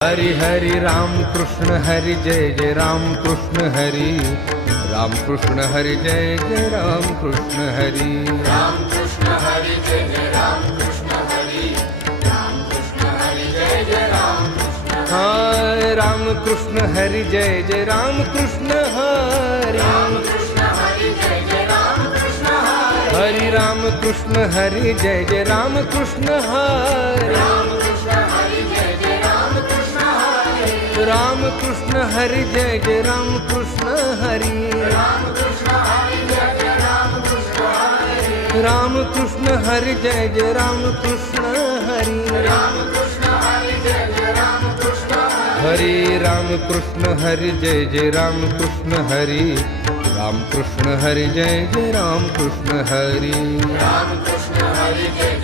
हरि हरि राम कृष्ण हरि जय जय राम कृष्ण हरि राम कृष्ण हरि जय जय राम कृष्ण हरि राम कृष्ण हरि जय जय राम कृष्ण हरि राम कृष्ण हरि जय जय राम कृष्ण हाय राम कृष्ण हरि जय जय राम कृष्ण हरि राम कृष्ण हरि जय जय राम कृष्ण हरि हरि राम कृष्ण हरि जय जय राम कृष्ण हरि राम कृष्ण हरि जय जय राम कृष्ण हरि राम कृष्ण हरि जय जय राम कृष्ण हरि राम कृष्ण हरि जय जय राम कृष्ण हरि राम कृष्ण हरि जय जय राम कृष्ण हरि राम कृष्ण हरि जय जय राम कृष्ण हरि राम कृष्ण हरि जय जय राम कृष्ण हरि राम कृष्ण हरि जय जय राम कृष्ण हरि राम कृष्ण हरि जय